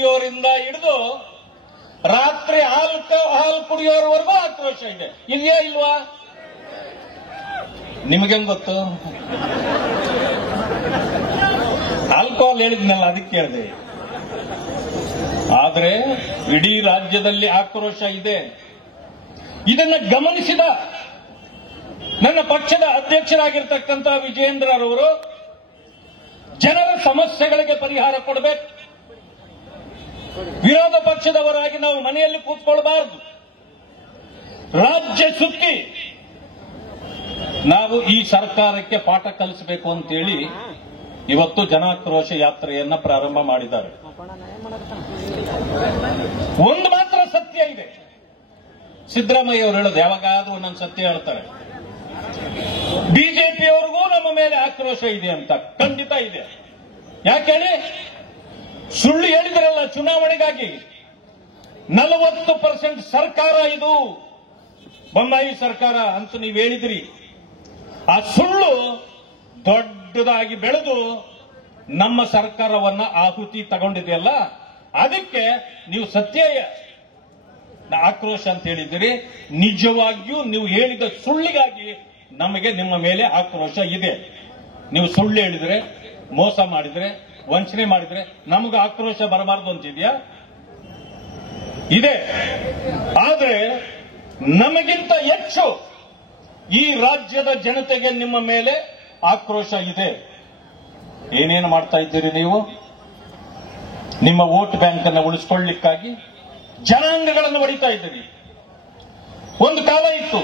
ರಿಂದ ಹಿಡಿದು ರಾತ್ರಿ ಹಾಲು ಕುಡಿಯೋರ್ವರೆಗೂ ಆಕ್ರೋಶ ಇದೆ. ಇದೆಯಾ ಇಲ್ವಾ? ನಿಮಗೆಂಗ್ ಗೊತ್ತು? ಆಲ್ಕೋಹಾಲ್ ಹೇಳಿದ್ನಲ್ಲ, ಅದಕ್ಕೆ ಹೇಳಿದೆ. ಆದ್ರೆ ಇಡೀ ರಾಜ್ಯದಲ್ಲಿ ಆಕ್ರೋಶ ಇದೆ. ಇದನ್ನ ಗಮನಿಸಿದ ನನ್ನ ಪಕ್ಷದ ಅಧ್ಯಕ್ಷರಾಗಿರ್ತಕ್ಕಂಥ ವಿಜಯೇಂದ್ರರವರು ಜನರ ಸಮಸ್ಯೆಗಳಿಗೆ ಪರಿಹಾರ ಕೊಡಬೇಕು. ವಿರೋಧ ಪಕ್ಷದವರಾಗಿ ನಾವು ಮನೆಯಲ್ಲಿ ಕೂತ್ಕೊಳ್ಬಾರದು. ರಾಜ್ಯ ಸುತ್ತಿ ನಾವು ಈ ಸರ್ಕಾರಕ್ಕೆ ಪಾಠ ಕಲಿಸಬೇಕು ಅಂತೇಳಿ ಇವತ್ತು ಜನಾಕ್ರೋಶ ಯಾತ್ರೆಯನ್ನ ಪ್ರಾರಂಭ ಮಾಡಿದ್ದಾರೆ. ಒಂದು ಮಾತ್ರ ಸತ್ಯ ಇದೆ, ಸಿದ್ದರಾಮಯ್ಯ ಅವರು ಹೇಳೋದು ಯಾವಾಗಾದ್ರೂ ಒಂದೊಂದು ಸತ್ಯ ಹೇಳ್ತಾರೆ. ಬಿಜೆಪಿಯವರಿಗೂ ನಮ್ಮ ಮೇಲೆ ಆಕ್ರೋಶ ಇದೆ ಅಂತ. ಖಂಡಿತ ಇದೆ. ಯಾಕೆ ಹೇಳಿ? ಸುಳ್ಳು ಹೇಳಿದ್ರಲ್ಲ ಚುನಾವಣೆಗಾಗಿ. 40% ಸರ್ಕಾರ ಇದು ಬೊಮ್ಮಾಯಿ ಸರ್ಕಾರ ಅಂತ ನೀವು ಹೇಳಿದ್ರಿ. ಆ ಸುಳ್ಳು ದೊಡ್ಡದಾಗಿ ಬೆಳೆದು ನಮ್ಮ ಸರ್ಕಾರವನ್ನ ಆಹುತಿ ತಗೊಂಡಿದೆಯಲ್ಲ, ಅದಕ್ಕೆ ನೀವು ಸತ್ಯ ಆಕ್ರೋಶ ಅಂತ ಹೇಳಿದ್ದೀರಿ. ನಿಜವಾಗಿಯೂ ನೀವು ಹೇಳಿದ ಸುಳ್ಳಿಗಾಗಿ ನಮಗೆ ನಿಮ್ಮ ಮೇಲೆ ಆಕ್ರೋಶ ಇದೆ. ನೀವು ಸುಳ್ಳು ಹೇಳಿದ್ರೆ, ಮೋಸ ಮಾಡಿದ್ರೆ, ವಂಚನೆ ಮಾಡಿದ್ರೆ ನಮಗೆ ಆಕ್ರೋಶ ಬರಬಾರದು ಅಂತಿದ್ಯಾ? ಇದೆ. ಆದ್ರೆ ನಮಗಿಂತ ಹೆಚ್ಚು ಈ ರಾಜ್ಯದ ಜನತೆಗೆ ನಿಮ್ಮ ಮೇಲೆ ಆಕ್ರೋಶ ಇದೆ. ಏನೇನು ಮಾಡ್ತಾ ಇದ್ದೀರಿ ನೀವು? ನಿಮ್ಮ ವೋಟ್ ಬ್ಯಾಂಕ್ ಅನ್ನು ಉಳಿಸಿಕೊಳ್ಳಲಿಕ್ಕಾಗಿ ಜನಾಂಗಗಳನ್ನು ಹೊಡಿತಾ ಇದ್ದೀರಿ. ಒಂದು ಕಾಲ ಇತ್ತು,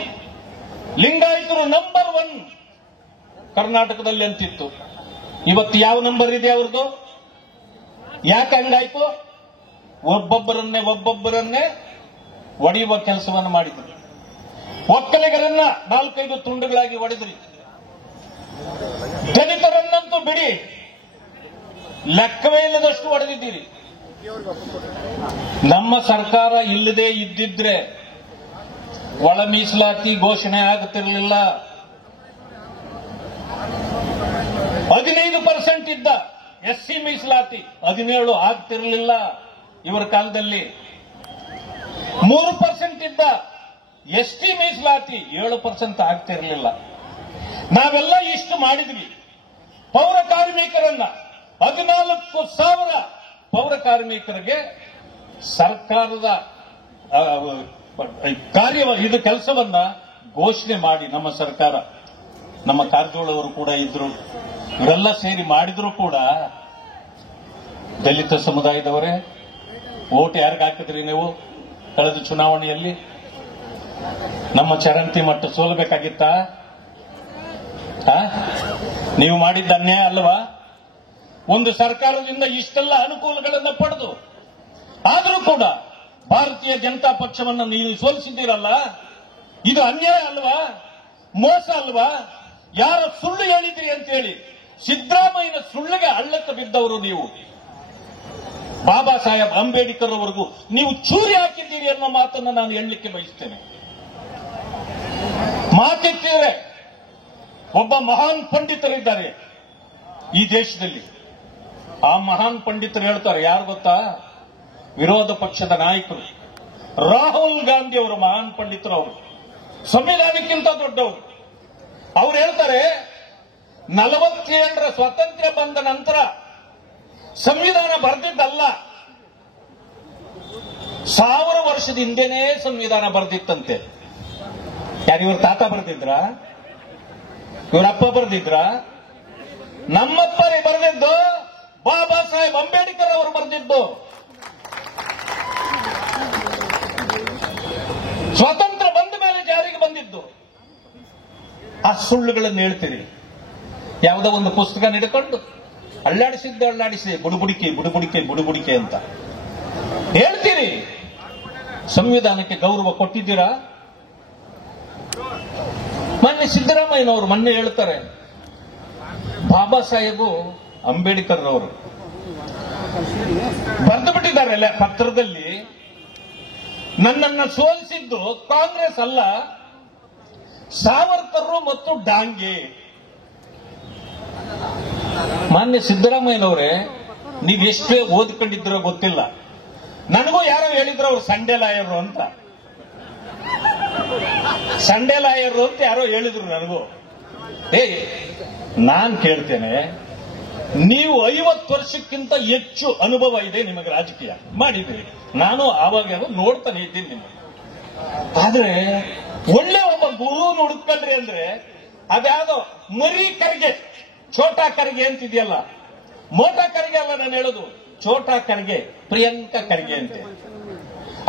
ಲಿಂಗಾಯತರು ನಂಬರ್ 1 ಕರ್ನಾಟಕದಲ್ಲಿ ಅಂತಿತ್ತು. ಇವತ್ತು ಯಾವ ನಂಬರ್ ಇದೆ ಅವ್ರದ್ದು? ಯಾಕೆ ಹಂಗಾಯ್ತು? ಒಬ್ಬೊಬ್ಬರನ್ನೇ ಒಡೆಯುವ ಕೆಲಸವನ್ನು ಮಾಡಿದ್ರು. ಒಕ್ಕಲಿಗರನ್ನ 4-5 ತುಂಡುಗಳಾಗಿ ಹೊಡೆದ್ರಿ. ದಲಿತರನ್ನಂತೂ ಬಿಡಿ, ಲೆಕ್ಕವೇ ಇಲ್ಲದಷ್ಟು ಹೊಡೆದಿದ್ದೀರಿ. ನಮ್ಮ ಸರ್ಕಾರ ಇಲ್ಲದೆ ಇದ್ದಿದ್ರೆ ಒಳ ಮೀಸಲಾತಿ ಘೋಷಣೆ ಆಗುತ್ತಿರಲಿಲ್ಲ. 15% ಇದ್ದ ಎಸ್ಸಿ ಮೀಸಲಾತಿ 17 ಆಗ್ತಿರಲಿಲ್ಲ ಇವರ ಕಾಲದಲ್ಲಿ. 3% ಇದ್ದ ಎಸ್ಟಿ ಮೀಸಲಾತಿ 7% ಆಗ್ತಿರಲಿಲ್ಲ. ನಾವೆಲ್ಲ ಇಷ್ಟು ಮಾಡಿದ್ವಿ. ಪೌರ ಕಾರ್ಮಿಕರನ್ನ 14,000 ಪೌರ ಕಾರ್ಮಿಕರಿಗೆ ಸರ್ಕಾರದ ಕೆಲಸವನ್ನ ಘೋಷಣೆ ಮಾಡಿ ನಮ್ಮ ಸರ್ಕಾರ, ನಮ್ಮ ಕಾರಜೋಳವರು ಕೂಡ ಇದ್ರು, ಇವರೆಲ್ಲ ಸೇರಿ ಮಾಡಿದ್ರು ಕೂಡ ದಲಿತ ಸಮುದಾಯದವರೇ ವೋಟ್ ಯಾರಿಗೆ ಹಾಕಿದ್ರಿ ನೀವು ಕಳೆದ ಚುನಾವಣೆಯಲ್ಲಿ? ನಮ್ಮ ಚರಂತಿ ಮಟ್ಟ ಸೋಲ್ಬೇಕಾಗಿತ್ತ? ನೀವು ಮಾಡಿದ್ದ ಅನ್ಯಾಯ ಅಲ್ವಾ? ಒಂದು ಸರ್ಕಾರದಿಂದ ಇಷ್ಟೆಲ್ಲ ಅನುಕೂಲಗಳನ್ನು ಪಡೆದು ಆದರೂ ಕೂಡ ಭಾರತೀಯ ಜನತಾ ಪಕ್ಷವನ್ನು ನೀವು ಸೋಲಿಸಿದ್ದೀರಲ್ಲ, ಇದು ಅನ್ಯಾಯ ಅಲ್ವಾ? ಮೋಸ ಅಲ್ವಾ? ಯಾರ ಸುಳ್ಳು ಹೇಳಿದ್ರಿ ಅಂತ ಹೇಳಿ ಸಿದ್ದರಾಮಯ್ಯನ ಸುಳ್ಳಿಗೆ ಹಳ್ಳಕ್ಕೆ ಬಿದ್ದವರು ನೀವು. ಬಾಬಾ ಸಾಹೇಬ್ ಅಂಬೇಡ್ಕರ್ ಅವರಿಗೂ ನೀವು ಚೂರಿ ಹಾಕಿದ್ದೀರಿ ಅನ್ನೋ ಮಾತನ್ನು ನಾನು ಹೇಳಲಿಕ್ಕೆ ಬಯಸ್ತೇನೆ. ಮಾತೆತ್ತಿದ್ರೆ ಒಬ್ಬ ಮಹಾನ್ ಪಂಡಿತರಿದ್ದಾರೆ ಈ ದೇಶದಲ್ಲಿ. ಆ ಮಹಾನ್ ಪಂಡಿತರು ಹೇಳ್ತಾರೆ, ಯಾರು ಗೊತ್ತಾ? ವಿರೋಧ ಪಕ್ಷದ ನಾಯಕರು ರಾಹುಲ್ ಗಾಂಧಿ ಅವರು ಮಹಾನ್ ಪಂಡಿತರು. ಅವರು ಸಂವಿಧಾನಕ್ಕಿಂತ ದೊಡ್ಡವರು. ಅವ್ರು ಹೇಳ್ತಾರೆ, 47ರ ಸ್ವಾತಂತ್ರ್ಯ ಬಂದ ನಂತರ ಸಂವಿಧಾನ ಬರೆದಿದ್ದಲ್ಲ, 1000 ವರ್ಷದ ಹಿಂದೆನೇ ಸಂವಿಧಾನ ಬರೆದಿತ್ತಂತೆ. ಯಾರು? ಇವ್ರ ತಾತ ಬರೆದಿದ್ರ? ಇವರಪ್ಪ ಬರೆದಿದ್ರ? ನಮ್ಮಪ್ಪರೇ ಬರೆದಿದ್ದು, ಬಾಬಾ ಸಾಹೇಬ್ ಅಂಬೇಡ್ಕರ್ ಅವರು ಬರೆದಿದ್ದು. ಸ್ವಾತಂತ್ರ್ಯ ಬಂದ ಮೇಲೆ ಜಾರಿಗೆ ಬಂದಿದ್ದು. ಆ ಸುಳ್ಳುಗಳನ್ನು ಹೇಳ್ತೀರಿ. ಯಾವುದೋ ಒಂದು ಪುಸ್ತಕ ಹಿಡ್ಕೊಂಡು ಅಲ್ಲಾಡಿಸಿ ಬುಡುಬುಡಿಕೆ ಅಂತ ಹೇಳ್ತೀರಿ. ಸಂವಿಧಾನಕ್ಕೆ ಗೌರವ ಕೊಟ್ಟಿದ್ದೀರಾ? ಮೊನ್ನೆ ಸಿದ್ದರಾಮಯ್ಯನವರು ಹೇಳ್ತಾರೆ, ಬಾಬಾ ಸಾಹೇಬು ಅಂಬೇಡ್ಕರ್ ಅವರು ಬರೆದು ಬಿಟ್ಟಿದ್ದಾರೆ ಪತ್ರದಲ್ಲಿ, ನನ್ನನ್ನು ಸೋಲಿಸಿದ್ದು ಕಾಂಗ್ರೆಸ್ ಅಲ್ಲ, ಸಾವರ್ಕರ್ ಮತ್ತು ಡಾಂಗೆ. ಮಾನ್ಯ ಸಿದ್ದರಾಮಯ್ಯನವರೇ, ನೀವು ಎಷ್ಟೇ ಓದ್ಕೊಂಡಿದ್ರೋ ಗೊತ್ತಿಲ್ಲ. ನನಗೂ ಯಾರೋ ಹೇಳಿದ್ರು ಅವ್ರು ಸಂಡೇ ಲಾಯರು ಅಂತ. ಸಂಡೇ ಲಾಯರು ಅಂತ ಯಾರೋ ಹೇಳಿದ್ರು ನನಗೂ. ನಾನ್ ಕೇಳ್ತೇನೆ, ನೀವು 50 ವರ್ಷಕ್ಕಿಂತ ಹೆಚ್ಚು ಅನುಭವ ಇದೆ ನಿಮಗೆ, ರಾಜಕೀಯ ಮಾಡಿದ್ದೀರಿ. ನಾನು ಆವಾಗ ನೋಡ್ತಾನೆ ಇದ್ದೀನಿ ನಿಮಗೆ. ಆದ್ರೆ ಒಳ್ಳೆ ಒಬ್ಬ ಗುರು ಹುಡುಕಲ್ರಿ ಅಂದ್ರೆ ಅದ್ಯಾವುದೋ ಮರಿ ಕರ್ಗೆ, ಛೋಟಾ ಕರ್ಗೆ ಅಂತಿದೆಯಲ್ಲ, ಮೋಟಾ ಕರ್ಗೆ ಅಲ್ಲ ನಾನು ಹೇಳೋದು, ಛೋಟಾ ಕರ್ಗೆ, ಪ್ರಿಯಾಂಕಾ ಖರ್ಗೆ ಅಂತೆ.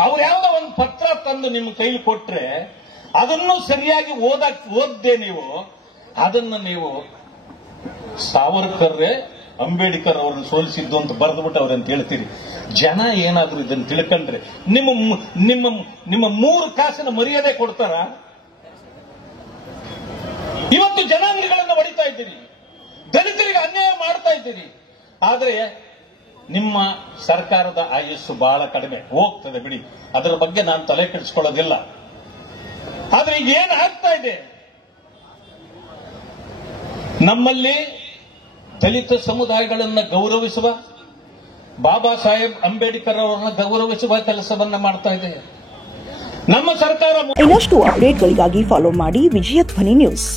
ಅವ್ರು ಯಾವ್ದೋ ಒಂದು ಪತ್ರ ತಂದು ನಿಮ್ಮ ಕೈಲಿ ಕೊಟ್ರೆ ಅದನ್ನು ಸರಿಯಾಗಿ ಓದ್ದೆ ನೀವು ಅದನ್ನ ನೀವು ಸಾವರ್ಕರ್ ಅಂಬೇಡ್ಕರ್ ಅವರನ್ನು ಸೋಲಿಸಿದ್ದು ಅಂತ ಬರೆದ್ಬಿಟ್ಟು ಅವ್ರಂತ ಹೇಳ್ತೀರಿ. ಜನ ಏನಾದ್ರೂ ಇದನ್ನು ತಿಳ್ಕೊಂಡ್ರೆ ನಿಮ್ಮ ನಿಮ್ಮ ನಿಮ್ಮ 3 ಕಾಸಿನ ಮರ್ಯಾದೆ ಕೊಡ್ತಾರ? ಇವತ್ತು ಜನಾಂಗಗಳನ್ನು ಹೊಡಿತಾ ಇದ್ದೀರಿ, ದಲಿತರಿಗೆ ಅನ್ಯಾಯ ಮಾಡ್ತಾ ಇದ್ದೀರಿ. ಆದ್ರೆ ನಿಮ್ಮ ಸರ್ಕಾರದ ಆಯಸ್ಸು ಬಹಳ ಕಡಿಮೆ, ಹೋಗ್ತದೆ ಬಿಡಿ, ಅದರ ಬಗ್ಗೆ ನಾನು ತಲೆ ಕೆಡಿಸ್ಕೊಳ್ಳೋದಿಲ್ಲ. ಆದ್ರೆ ಈಗ ಏನು ಆಗ್ತಾ ಇದೆ, ನಮ್ಮಲ್ಲಿ ದಲಿತ ಸಮುದಾಯಗಳನ್ನ ಗೌರವಿಸುವ, ಬಾಬಾ ಸಾಹೇಬ್ ಅಂಬೇಡ್ಕರ್ ಅವರನ್ನ ಗೌರವಿಸುವ ಕೆಲಸವನ್ನ ಮಾಡ್ತಾ ಇದೆ ನಮ್ಮ ಸರ್ಕಾರ. ಇನ್ನಷ್ಟು ಅಪ್ಡೇಟ್ಗಳಿಗಾಗಿ ಫಾಲೋ ಮಾಡಿ ವಿಜಯ ಧ್ವನಿ ನ್ಯೂಸ್.